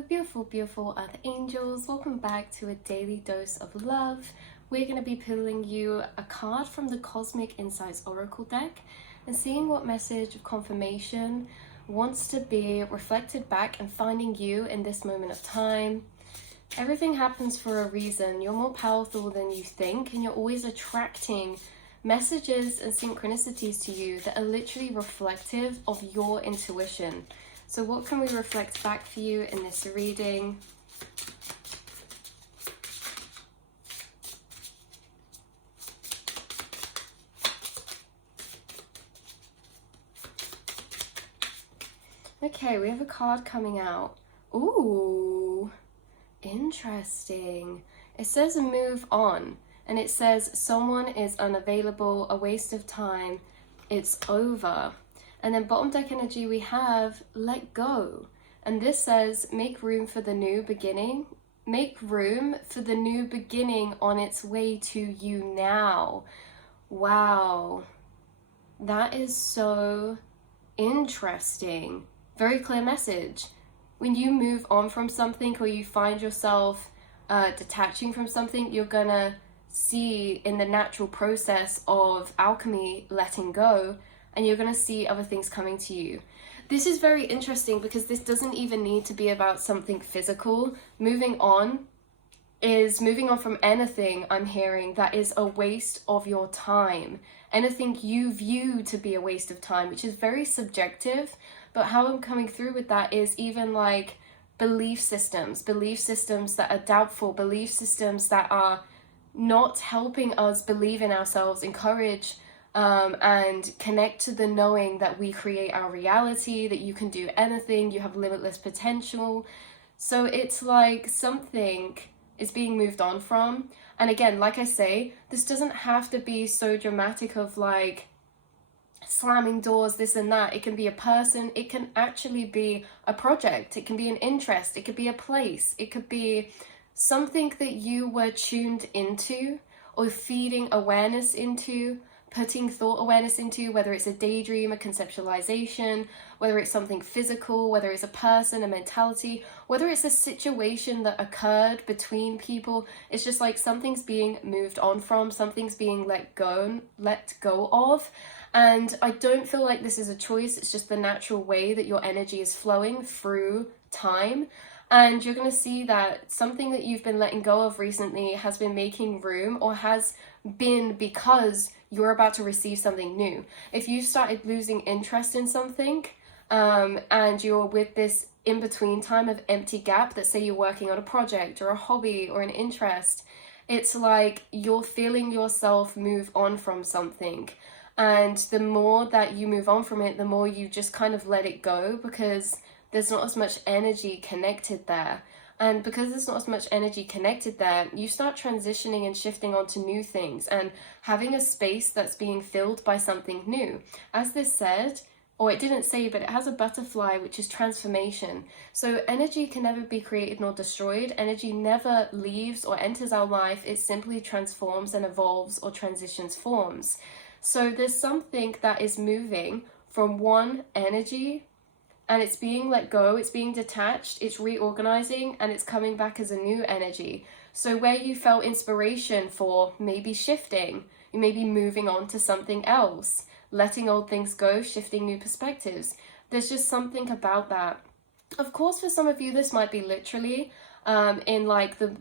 Hello, beautiful, beautiful Earth Angels. Welcome back to a daily dose of love. We're going to be pulling you a card from the Cosmic Insights Oracle deck and seeing what message of confirmation wants to be reflected back and finding you in this moment of time. Everything happens for a reason. You're more powerful than you think, and you're always attracting messages and synchronicities to you that are literally reflective of your intuition. So what can we reflect back for you in this reading? Okay, we have a card coming out. Ooh, interesting. It says move on, and it says someone is unavailable, a waste of time, it's over. And then bottom deck energy, we have let go. And this says make room for the new beginning. Make room for the new beginning on its way to you now. Wow. That is so interesting. Very clear message. When you move on from something or you find yourself detaching from something, you're gonna see in the natural process of alchemy letting go, and you're going to see other things coming to you. This is very interesting because this doesn't even need to be about something physical. Moving on from anything, I'm hearing, that is a waste of your time. Anything you view to be a waste of time, which is very subjective. But how I'm coming through with that is even like belief systems that are doubtful, belief systems that are not helping us believe in ourselves, encourage and connect to the knowing that we create our reality, that you can do anything, you have limitless potential. So it's like something is being moved on from. And again, like I say, this doesn't have to be so dramatic of like slamming doors, this and that. It can be a person, it can actually be a project, it can be an interest, it could be a place, it could be something that you were tuned into or feeding awareness into, putting thought awareness into, whether it's a daydream, a conceptualization, whether it's something physical, whether it's a person, a mentality, whether it's a situation that occurred between people. It's just like something's being moved on from, something's being let go of. And I don't feel like this is a choice, it's just the natural way that your energy is flowing through time. And you're going to see that something that you've been letting go of recently has been making room, or has been because you're about to receive something new. If you started losing interest in something and you're with this in-between time of empty gap, that say you're working on a project or a hobby or an interest, it's like you're feeling yourself move on from something. And the more that you move on from it, the more you just kind of let it go, because there's not as much energy connected there. And because there's not as much energy connected there, you start transitioning and shifting onto new things and having a space that's being filled by something new. As this said, or it didn't say, but it has a butterfly, which is transformation. So energy can never be created nor destroyed. Energy never leaves or enters our life. It simply transforms and evolves or transitions forms. So there's something that is moving from one energy, and it's being let go, it's being detached, it's reorganizing, and it's coming back as a new energy. So where you felt inspiration for maybe shifting, you may be moving on to something else, letting old things go, shifting new perspectives. There's just something about that. Of course, for some of you, this might be literally in like the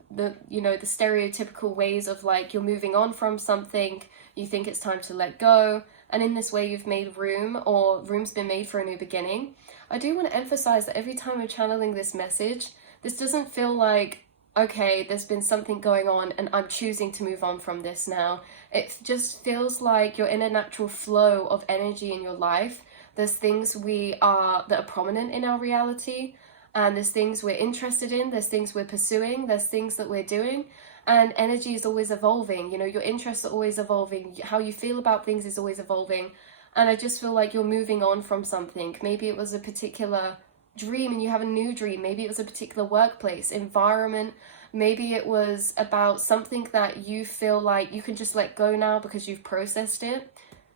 stereotypical ways of like you're moving on from something, you think it's time to let go, and in this way you've made room, or room's been made for a new beginning. I do want to emphasize that every time I'm channeling this message, this doesn't feel like, okay, there's been something going on and I'm choosing to move on from this now. It just feels like you're in a natural flow of energy in your life. There's things that are prominent in our reality, and there's things we're interested in, there's things we're pursuing, there's things that we're doing, and energy is always evolving. Your interests are always evolving, how you feel about things is always evolving. And I just feel like you're moving on from something. Maybe it was a particular dream and you have a new dream. Maybe it was a particular workplace, environment. Maybe it was about something that you feel like you can just let go now because you've processed it.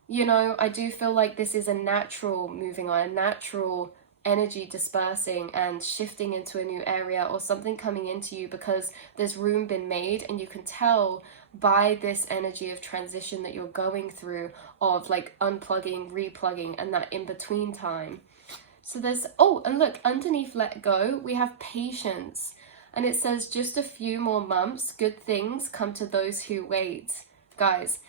I do feel like this is a natural moving on, a natural energy dispersing and shifting into a new area, or something coming into you because there's room been made, and you can tell by this energy of transition that you're going through, of like unplugging, replugging, and that in between time. So there's, oh, and look, underneath let go, we have patience. And it says just a few more months, good things come to those who wait. Guys,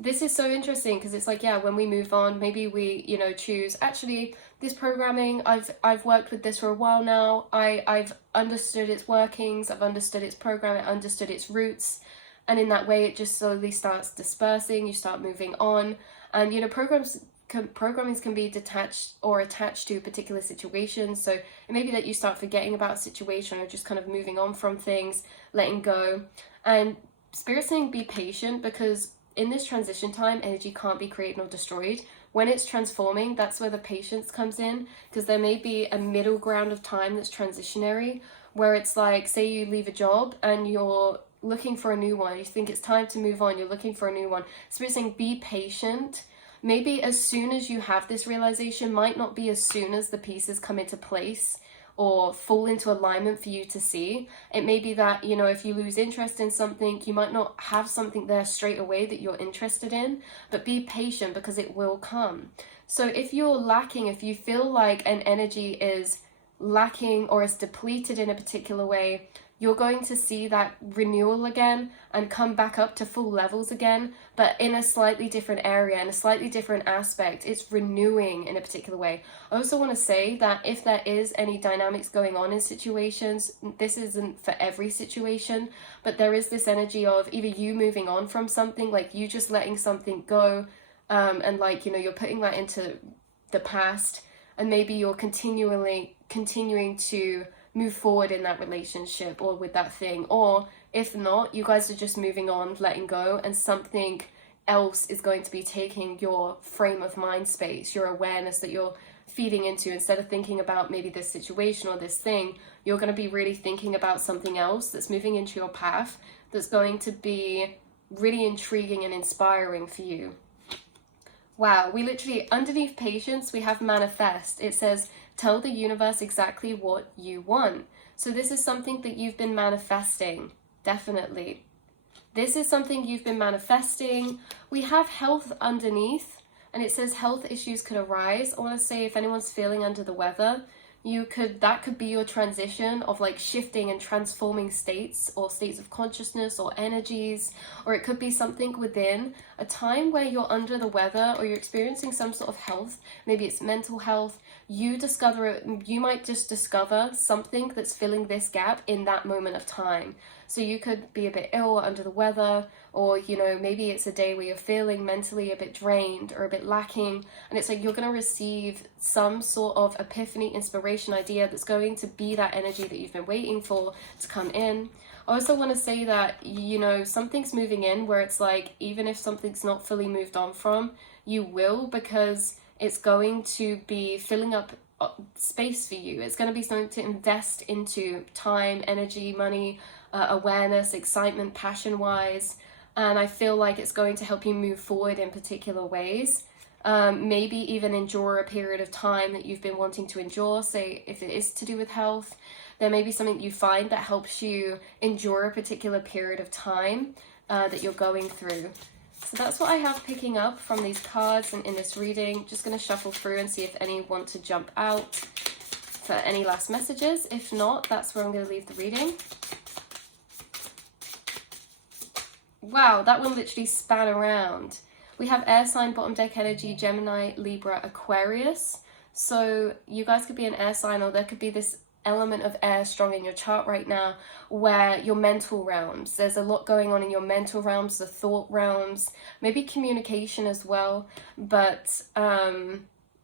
this is so interesting, because it's like, yeah, when we move on, maybe we, you know, choose, actually, this programming, I've worked with this for a while now. I've understood its workings, I've understood its programming, understood its roots. And in that way, it just slowly starts dispersing, you start moving on. And, you know, programmings can be detached or attached to particular situations. So it may be that you start forgetting about a situation, or just kind of moving on from things, letting go. And Spirit's saying be patient, because in this transition time, energy can't be created nor destroyed. When it's transforming, that's where the patience comes in, because there may be a middle ground of time that's transitionary, where it's like, say you leave a job and you're looking for a new one, you think it's time to move on, you're looking for a new one. Spirit's saying be patient. Maybe as soon as you have this realization, might not be as soon as the pieces come into place or fall into alignment for you to see. It may be that, you know, if you lose interest in something, you might not have something there straight away that you're interested in, but be patient, because it will come. So if you're lacking, if you feel like an energy is lacking or is depleted in a particular way, you're going to see that renewal again and come back up to full levels again, but in a slightly different area, in a slightly different aspect. It's renewing in a particular way. I also want to say that if there is any dynamics going on in situations, this isn't for every situation, but there is this energy of either you moving on from something, like you just letting something go, and like, you know, you're putting that into the past, and maybe you're continuing to move forward in that relationship or with that thing. Or if not, you guys are just moving on, letting go, and something else is going to be taking your frame of mind space, your awareness that you're feeding into. Instead of thinking about maybe this situation or this thing, you're going to be really thinking about something else that's moving into your path, that's going to be really intriguing and inspiring for you. Wow, we literally, underneath patience, we have manifest. It says, tell the universe exactly what you want. So this is something that you've been manifesting, definitely. This is something you've been manifesting. We have health underneath, and it says health issues could arise. I want to say, if anyone's feeling under the weather, that could be your transition of like shifting and transforming states, or states of consciousness, or energies. Or it could be something within a time where you're under the weather, or you're experiencing some sort of health. Maybe it's mental health. You might just discover something that's filling this gap in that moment of time. So you could be a bit ill or under the weather, or, you know, maybe it's a day where you're feeling mentally a bit drained or a bit lacking, and it's like you're going to receive some sort of epiphany, inspiration, idea that's going to be that energy that you've been waiting for to come in. I also want to say that, you know, something's moving in where it's like, even if something's not fully moved on from, you will, because it's going to be filling up space for you. It's going to be something to invest into: time, energy, money, awareness, excitement, passion-wise. And I feel like it's going to help you move forward in particular ways. Maybe even endure a period of time that you've been wanting to endure. Say, if it is to do with health, there may be something you find that helps you endure a particular period of time that you're going through. So that's what I have picking up from these cards and in this reading. Just going to shuffle through and see if any want to jump out for any last messages. If not, that's where I'm going to leave the reading. Wow, that one literally span around. We have air sign, bottom deck energy, Gemini, Libra, Aquarius. So you guys could be an air sign, or there could be this element of air strong in your chart right now, where your mental realms, there's a lot going on in your mental realms, the thought realms, maybe communication as well. But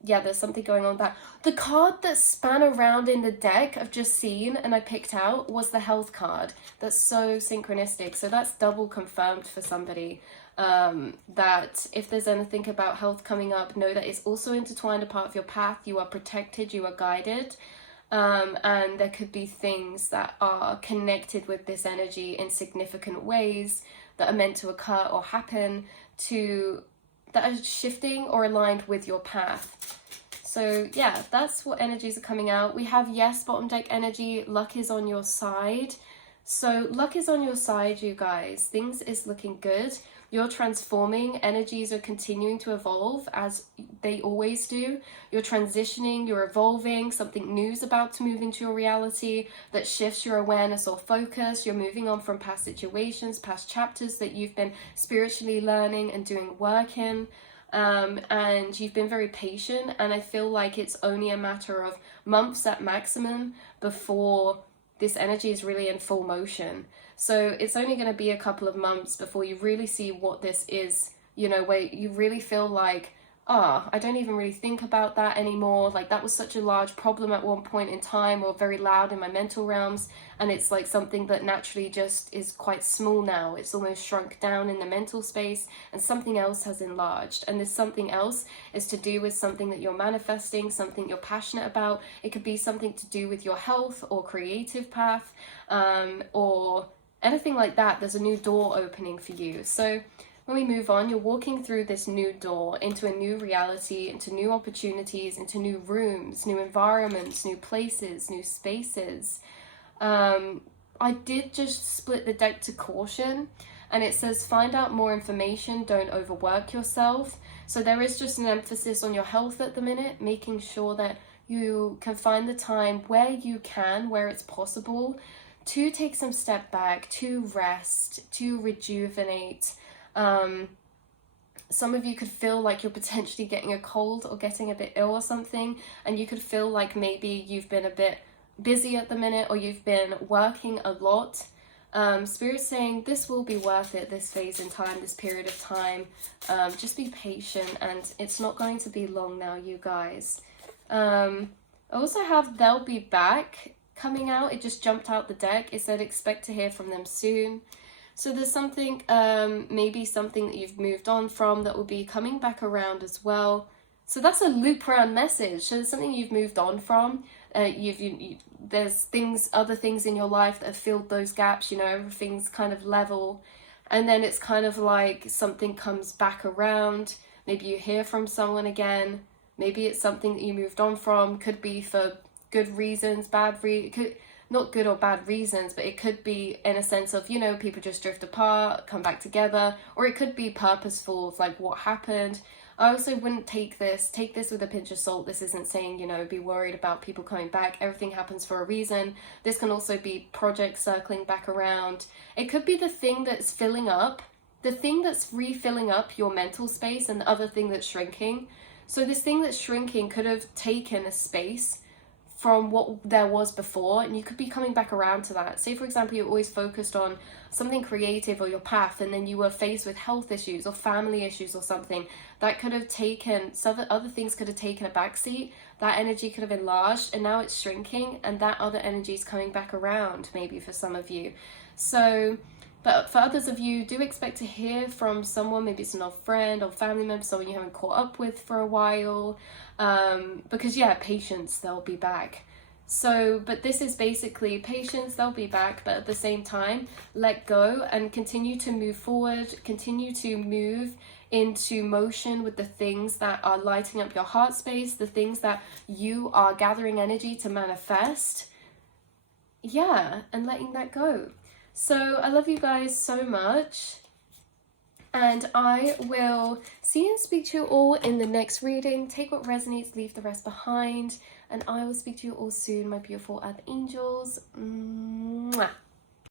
yeah, there's something going on with that. The card that span around in the deck I've just seen and I picked out was the health card. That's so synchronistic. So that's double confirmed for somebody, that if there's anything about health coming up, know that it's also intertwined, a part of your path. You are protected, you are guided. And there could be things that are connected with this energy in significant ways that are meant to occur or happen, that are shifting or aligned with your path. So yeah, that's what energies are coming out. We have, yes, bottom deck energy, luck is on your side. So luck is on your side, you guys. Things is looking good. You're transforming. Energies are continuing to evolve as they always do. You're transitioning, you're evolving. Something new's about to move into your reality that shifts your awareness or focus. You're moving on from past situations, past chapters that you've been spiritually learning and doing work in. And you've been very patient, and I feel like it's only a matter of months at maximum before this energy is really in full motion. So it's only going to be a couple of months before you really see what this is, you know, where you really feel like, I don't even really think about that anymore. Like, that was such a large problem at one point in time, or very loud in my mental realms. And it's like something that naturally just is quite small now. It's almost shrunk down in the mental space, and something else has enlarged. And this something else is to do with something that you're manifesting, something you're passionate about. It could be something to do with your health or creative path, or anything like that. There's a new door opening for you. So when we move on, you're walking through this new door into a new reality, into new opportunities, into new rooms, new environments, new places, new spaces. I did just split the deck to caution, and it says find out more information, don't overwork yourself. So there is just an emphasis on your health at the minute, making sure that you can find the time where you can, where it's possible, to take some step back, to rest, to rejuvenate. Some of you could feel like you're potentially getting a cold or getting a bit ill or something, and you could feel like maybe you've been a bit busy at the minute, or you've been working a lot. Spirit's saying this will be worth it, this phase in time, this period of time. Just be patient, and it's not going to be long now, you guys. I also have they'll be back coming out. It just jumped out the deck. It said expect to hear from them soon. So there's something, maybe something that you've moved on from that will be coming back around as well. So that's a loop around message. So there's something you've moved on from. There's other things in your life that have filled those gaps. You know, everything's kind of level, and then it's kind of like something comes back around. Maybe you hear from someone again. Maybe it's something that you moved on from. Could be for good reasons, not good or bad reasons, but it could be in a sense of, you know, people just drift apart, come back together, or it could be purposeful of like what happened. I also wouldn't take this with a pinch of salt. This isn't saying, you know, be worried about people coming back. Everything happens for a reason. This can also be projects circling back around. It could be the thing that's filling up, the thing that's refilling up your mental space, and the other thing that's shrinking. So this thing that's shrinking could have taken a space from what there was before, and you could be coming back around to that. Say, for example, you're always focused on something creative or your path, and then you were faced with health issues or family issues or something that could have taken, some other things could have taken a backseat. That energy could have enlarged, and now it's shrinking, and that other energy is coming back around, maybe for some of you. So, but for others of you, do expect to hear from someone. Maybe it's an old friend or family member, someone you haven't caught up with for a while. Because yeah, patience, they'll be back. So, but this is basically patience, they'll be back, but at the same time, let go and continue to move forward, continue to move into motion with the things that are lighting up your heart space, the things that you are gathering energy to manifest. Yeah, and letting that go. So I love you guys so much, and I will see and speak to you all in the next reading. Take what resonates, leave the rest behind, and I will speak to you all soon, my beautiful earth angels.